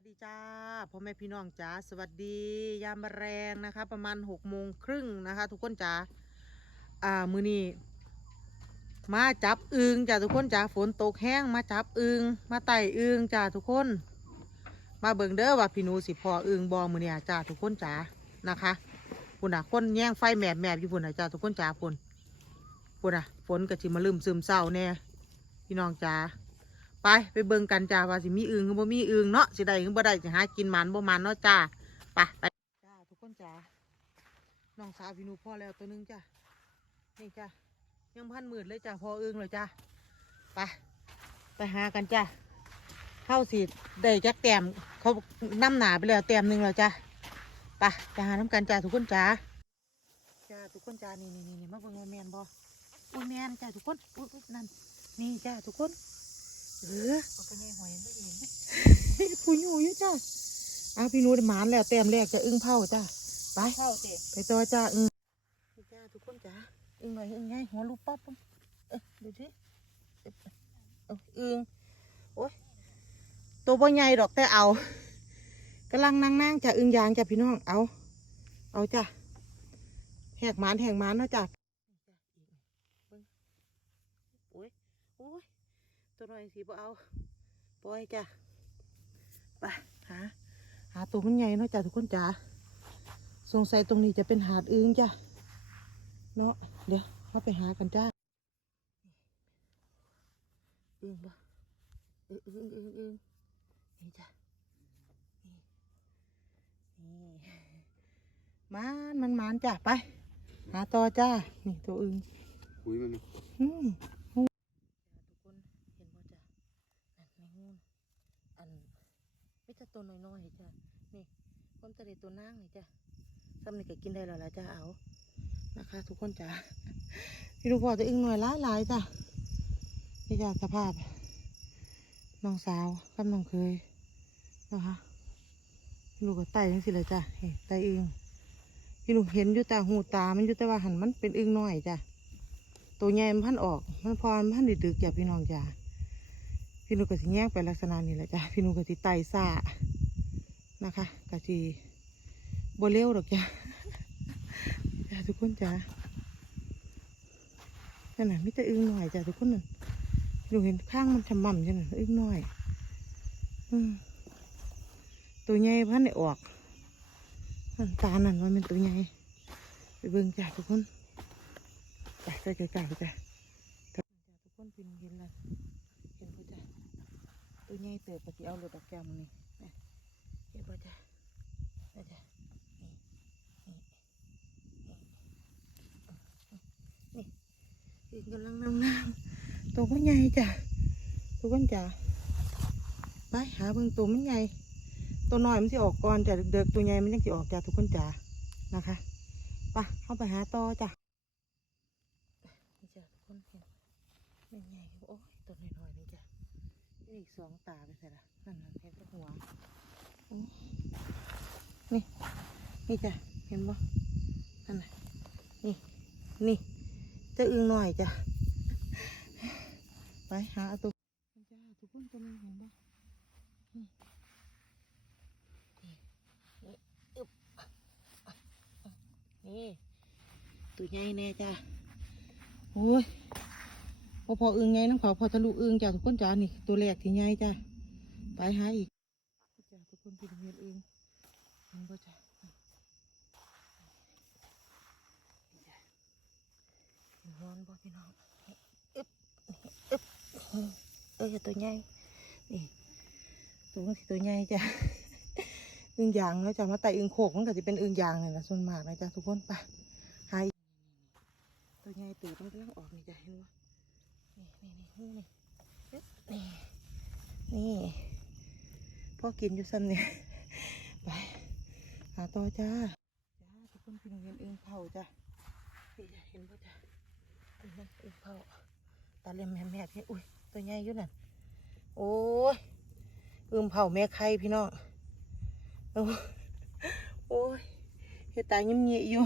วัสดีจ้าพ่อแม่พี่น้องจ้าสวัสดียามแรงนะคะ ประมาณหกโมงครึ่งนะคะ ทุกคนจ้าอ่ามือนี้มาจับอึงจ้าทุกคนจ้าฝนตกแห้งมาจับอึงมาไต่อึงจ้าทุกคน มาเบิ่งเด้อว่าพี่นูสิพออึงบอมือเนี่ยจ้าทุกคนจ้านะคะคุณอะคนแย่งไฟแหมบแหมบอยู่พุ่นอะจ้าทุกคนจ้าพุ่นพุ่นอะฝนก็จิมาลืมซึมเศร้าแน่พี่น้องจ้า ไปไปเบิ่งกันจ้าว่าสิมีอึงหรือบ่มีอึงเนาะสิได้หรือบ่ได้สิหากินหมันบ่หมันเนาะจ้าไปไปจ้าทุกคนจ้าน้องสาวพี่นูพ่อแล้วตัวนึงจ้านี่จ้ายังพันหมื่นเลยจ้าพออึงเลยจ้าไปไปหากันจ้าเข้าสิได้จักแต้มเขาน้ำหนาไปแล้วแต้มหนึ่งแล้วจ้าไปไปหาน้ำกันจ้าทุกคนจ้าจ้าทุกคนจ้านี่นี่นี่มาเบิ่งว่าแมนบ่อุ้ยแมนจ้าทุกคนอุ้ยนั่นนี่จ้าทุกคน เออเอาไปยังหอยไม่เห็นผู้อยู่อยู่จ้าอ้าวพี่นูได้หมานแล้วแต้มแรกจะอึ้งเผาจ้าไปเข้าเจ๊ไปต่อจ้าอึ้งจ้าทุกคนจ้าอึ้งหน่อยอึ้งไงหัวลูกป๊อปเอ๊ะดูสิเอ๊ะเอาอึ้งโอ้ยตัวบ่ใหญ่ดอกแต่เอากำลังนั่งนั่งๆจ้าอึ้งยางจ้าพี่น้องเอา เอาจ้าแหกหมานแหกหมานเนาะจ้าโอ้ยโอ้ย ตัวหน่อยสิบ่เอาปล่อยจ้ะไปหาหาตัวมันใหญ่เนาะจ้ะทุกคนจ้าสงสัยตรงนี้จะเป็นหาดอึ้งจ้ะเนาะเดี๋ยวเราไปหากันจ้าอึ้งปะอึ้งอึ้งอึ้งอึ้งนี่จ้ะนี่นี่มันมันมันจ้ะไป หาต่อจ้านี่ตัวอึ้งคุยมันอืมทุกคนเห็นบ่จ้ะนั่นแมงมุมอันไม่ จะตัวน้อยๆจ้ะนี่คนตะเลตัวนางนี่จ้ะซ้ำนี่ก็กินได้แล้วล่ะจ้ะเอานะคะ ทุกคนจ้ะพี่ดูกพ่อจะอึ้งหน่อยหลายหลายๆจ้ะนี่จ้ะสภาพน้องสาวกับน้องเคยนะคะพี่ลูกก็ไต่ยังสิเลยจ้ะเฮ้ไต่อึ้งพี่ลูกเห็นอยู่แต่หูตามันอยู่แต่ว่าหันมันเป็นอึ้งน้อยจ้ะตัวใหญ่มันพันออก มันพอมันพันดึกๆจ้ะพี่น้องจ้ะ พี่นุกกะสิแยกไปลักษณะนี้แหละจ้ะพี่นุกกะสิไต่ซ่านะคะกะสิบเร็วดอกจ้ะจ้ะทุกคนจ้ะนั่นน่ะมิแต่อึ้งหน่อยจ้ะทุกคนนั่นพี่นุกเห็นข้างมันฉ่ำม่ำจ้ะนั่นอึ้งหน่อย อืมตัวใหญ่พันได้ออกนั่นตานั่นว่าเป็นตัวใหญ่ไปเบิ่งจ้ะทุกคนไปใกล้ๆไปจ้ะครับจ้ะทุกคนพินเห็นแล้วเห็นพ่จ้ะ ตัวใหญ่เติบปฏิเอาหลุดออกแก้วมันนี่นะเห็นพ่จ้ะนะจ้ะนี่นี่นี่นี่กำลังนั่งนั่งตัวก็ใหญ่จ้ะตัวก็จ้ะไปหาเบิ่งตัวมันใหญ่ตัวน้อยมันสิออกก่อนจ้ะเด็กๆตัวใหญ่มันยังสิออกจ้ะทุกคนจ้ะนะคะไปเข้าไปหาต่อจ้ะนี่จ้ะทุกคนเห็นแม่นใหญ่โอ้ยตัวน้อยๆนี่จ้ะนี่ อีกสองตาไปใส่ละนั่นนั่นเห็นหัวนี่นี่จ้ะเห็นบ่นั่นน่ะนี่นี่จะอึงหน่อยจ้ะไปหาตัวนี่จ้าทุกคนตัวนึงเห็นบ่นี่อึบนี่ตัวใหญ่แน่จ้ะโอ้ย อพออึงไงน้ำเขาพอทะลุอึงจ้ะทุกคนจ้านี่ตัวแรกที่ใหญ่จ้ะไปหาอีกจ้ะทุกคนพี่เห็นอึงเห็นบ่จ้ะนี่จ้ะนร้อนบ่พี่น้องอึบอึบเออตัวใหญ่นี่ตัวนี้ตัวใหญ่จ้ะอึงยางแล้วจ้ะมาไต่อึงโขกมันก็จะเป็นอึงยางนี่แหละส่วนมากนะจ้ะทุกคนไปหาอีก ตัวใหญ่ตื่นมันกำลังออกนี่จะเห็นว่านี่นี่นี่นี่นี่ นี่พ่อกินอยู่ซ้ำเนี่ยไปหาต่อจ้าจ้าทุกคนพี่น้องเห็นเอื้งเผาจ้าพี่จะเห็นป่ะจ้าเอื้งเอื้งเผาตาเล็มแม่แม่ที่อุ้ยตัวใหญ่อยู่นั่นโอ้ยเอื้งเผาแม่ไข่พี่น้องโอ้ยเฮตายเงียบๆอยู่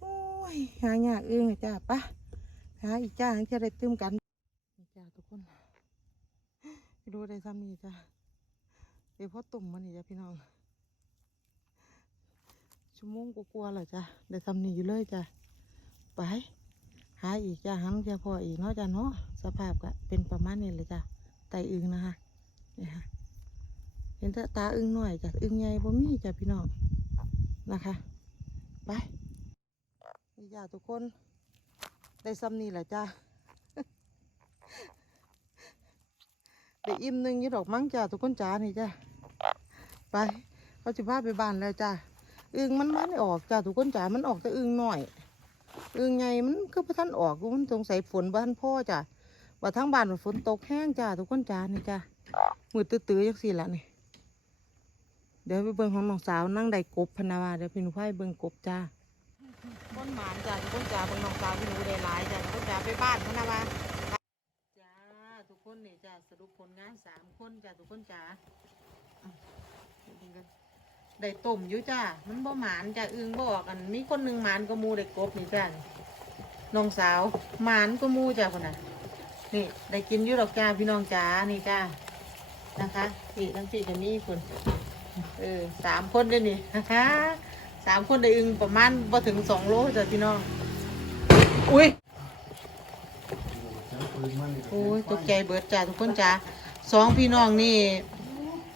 โอ้ยหายากเองจ้าปะหาอีกจ้าจะได้ตื้มกันนี่จ้าทุกคนไป ดูได้ซ้ำนี่จ้าเดี๋ยวพ่อตุ่มมันนี่จ้ะพี่น้อง ชั่วโมงกลัวๆแล้วจ้ะได้ทำนี่อยู่เลยจ้ะไป หาอีกจ้ะหังจะพออีกเนาะจ้ะเนาะสภาพก็เป็นประมาณนี้เลยจ้ะไตอึงนะคะนี่ค่ะเห็นแต่ตาอึงหน่อยจ้ะอึงใหญ่บ่มีจ้ะพี่น้องนะคะไปนี่จ้ะทุกคนได้ซ้ำนี่แหละจ้ะ ได้อิ่มหนึ่งยี่ดอกมั้งจ้ะทุกคนจ้านี่จ้ะไปเขาจะพาไปบ้านแล้วจ้ะอึงมันมันออกจ้ะทุกคนจ้ามันออกแต่อึงหน่อยอึงไงมันก็พระท่านออกมันสงสัยฝนบ้านพ่อจ้ะว่าทั้งบ้านฝนตกแห้งจ้ะทุกคนจ้านี่จ้ะมือตื้อๆจังสี่ละนี่เดี๋ยวไปเบิ่งของน้องสาวนั่งได้กบพนาวาเดี๋ยวพี่หนุ่มไพ่เบิ่งกบจ้าต้นหมานจ้ะทุกคนจ้าเบิ่งน้องสาวพี่หนูได้หลายจ้ะทุกคนจ้าไปบ้านพนาวาจ้า จ้าสรุปผลงานสามคนจ้าทุกคนจ้าอะได้ต้มอยู่จ้ามันบ่หมานจ้าอึงบ่ออกกันมีคนหนึ่งหมานก็มูได้กบนี่จ้าน้องสาวหมานก็มูจ้าคนน่ะ นี่ได้กินอยู่ดอกจ้าพี่น้องจ้านี่จ้านะคะนี่ทั้งสี่กันนี่คนเออสามคนด้อนี่สามคนได้อึงประมาณบ่ถึงสองโลจ้าพี่น้องอุ้ย โอ้ยตกใจเบิดจ้าทุกคนจ้าสองพี่น้องนี่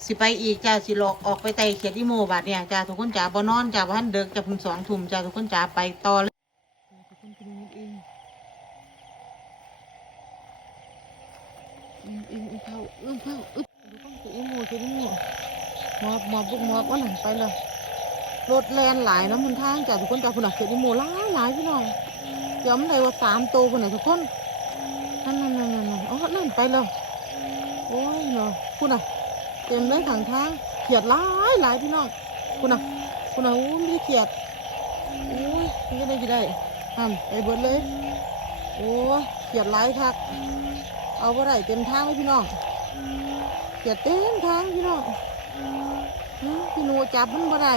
สิไปอีกจ้าสิหลอกออกไปไต่เขียดอีโมบาดเนี่ยจ้าทุกคนจ้าบ่นอนจ้าบ่ทันเด็กจ้าพิ่งสองทุ่มจ้าทุกคนจ้าไปต่อเลยทุกคนเป็นเองอิงอิงอิงเข้าอึ้งเข้าอึ๊บทุกคนเขีมเขียดอีโมหมอบมอบบุกมอบว่าหนังไปเลยรถแลนหลายนาะมันทางจ้าทุกคนจ้าคุณน่ะเขียดอีโมหลายหลายพี่น้องยวมันได้ว่าสามโตัวคุณน่ะทุกคน นั่นนั่นนั่นนั่นอ๋อนั่นไปเลยโอ้ยเนาะคุณน่ะเต็มเลยถังทางเขียดหลายหลายพี่น้องคุณน่ะคุณน่ะโอ้มีเขียดโอ้ยมันก็ได้กี่ได้หันไปเบิดเลย โอ้เขียดหลายคักเอาไปได้เต็มทางเลยพี่น้องเขียดเต็มทางพี่น้องพี่หนูจับมันบ่ได้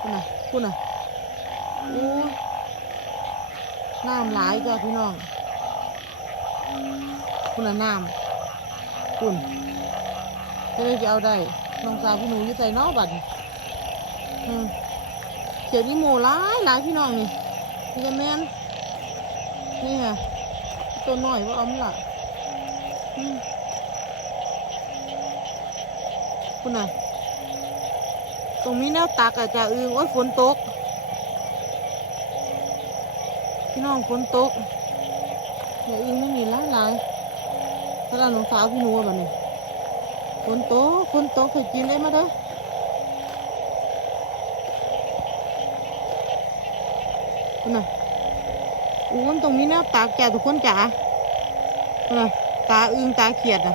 คุณน่ะคุณน่ะโอ้น้ำหลายจ้ะพี่น้อง คุณน่ะน้ำคุณจะได้จะเอาได้น้องสาวพี่หนูอยู่ใส่นอกบัดเขียดนี่โมหลายหลายพี่น้องนี่นี่จะแมนนี่ค่ะตัวน้อยว่าเอมละคุณน่ะ ตรงนี้แนวตักอะจะอึงโอ้ยฝนตก พี่น้องฝนตก อย่าอิงไม่มีหลายหลายถ้าเราหนูสาวพี่หนูแบบนี้คนโตคนโตเคยกินได้มาเด้อคุณน่ะอู้มันตรงนี้นวตากแก่ทุกคนจ๋าคุณน่ะตาอึงตาเขียดน่ะ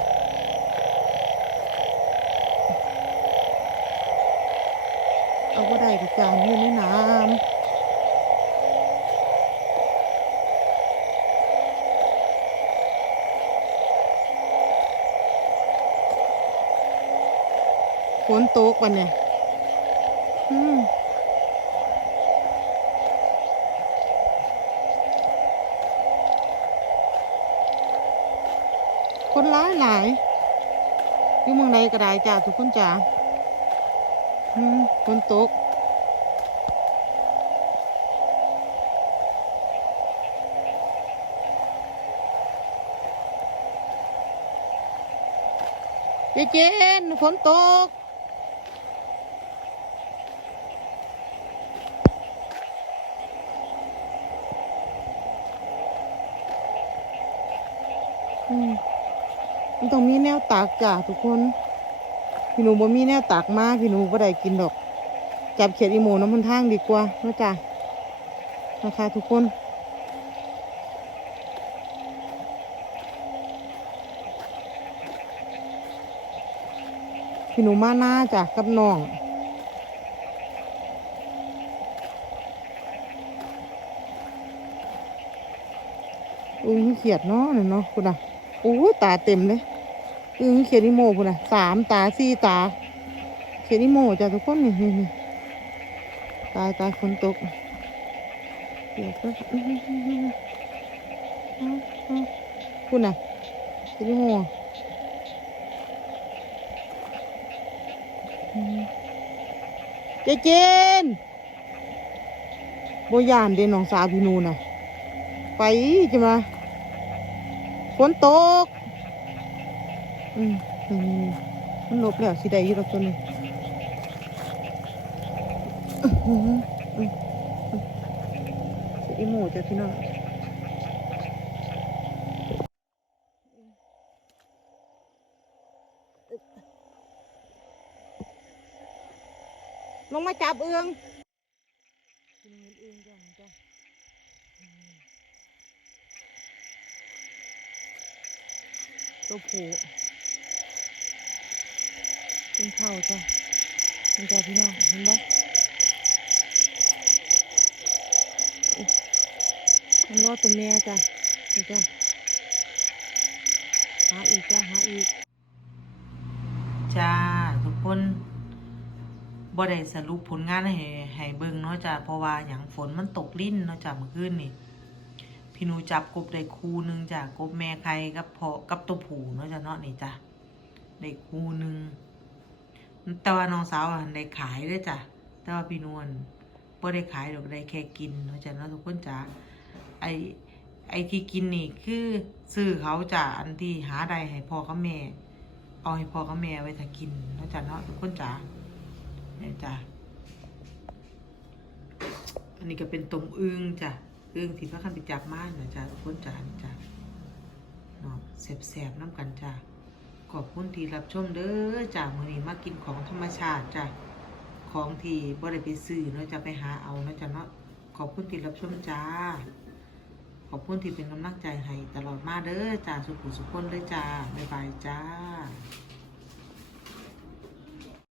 เอาก็ได้กับจานอยู่ในน้ำ นตกวันเนี่ยอืมคนร้ายหลายอยู่เมืองใดก็ได้จ้าทุกคนจ้าอืมฝนตกเจเจนฝนตก มันต้องมีแนวตากจ้ะทุกคนพี่หนูบ่มีแนวตากมาพี่หนูบ่ได้กินดอก จับเขียดอีโมน้ำมันทางดีกว่าเนาะจ้ะนะคะทุกคนพี่หนูมาหน้าจ้ะกับน้องอุ้ยเขียดเนาะเนาะคุณอะ โอ้ตาเต็มเลยอึ้งเขียนิโมคุณอะสามตาสี่ตา เขียนิโมจ้ะทุกคนนี่นี่ตายตายฝนตกเดี๋ยวก็อื้อหือหือหือเอาเอาคุณอะเขียนิโมเจเจนโบยานเดนน้องสาวพี่นูน่ะ ไปจะมา นตก อืมนี่ๆมันลบแล้วสิได้ยี่ดอกตัวนี้อื้อหืออื้ออื้อสิอีโม่จะพี่น้องลงมาจับเอื้องเอืองจ้ะจ้ะอืม ตัวผูเป็นเท่าจ้ะเป็นจ้ะพี่น้องเห็นบ่มันรอดตัวแม่จ้ะนี่จ้ะหาอีกจ้ะหาอีกจ้าทุกคนบ่ได้สรุปผลงานให้ให้เบิ่งเนาะจ้ะเพราะว่าหยังฝนมันตกลิ้นเนาะจ้ะเมื่อคืนนี่ พี่หนูจับกบได้คู่หนึงจ้ะกบแม่ไข่กับพอกับตัวผูเนาะจ้ะเนาะนี่จ้ะได้คู่หนึงแต่ว่าน้องสาวอะได้ขายด้วยจ้ะแต่ว่าพี่นวลบ่ได้ขายดอกได้แค่กินเนาะจ้ะเนาะทุกคนจ้ะไอไอที่กินนี่คือซื้อเขาจ้ะอันที่หาได้ให้พ่อกับแม่ เอาให้พ่อกับแม่ไว้ถ้ากินเนาะจ้ะเนาะทุกคนจ้าเนี่ยจ้ะอันนี้ก็เป็นต้มอึ่งจ้ะ อึ่งที่พระคันไปจับมานะจ้ะทุกคนจานี่จ้ะเนาะแสบๆน้ำกันจ้ะขอบคุณที่รับชมเด้อจ้ะมื้อนี้มากินของธรรมชาติจ้ะของที่บ่ได้ไปซื้อเนาะจะไปหาเอาเนาะจ้ะเนาะขอบคุณที่รับชมจ้า ขอบคุณที่เป็นกำลังใจให้ตลอดมาเด้อจ้าสุขุสุขคนเด้อจ้าบ๊ายบายจ้า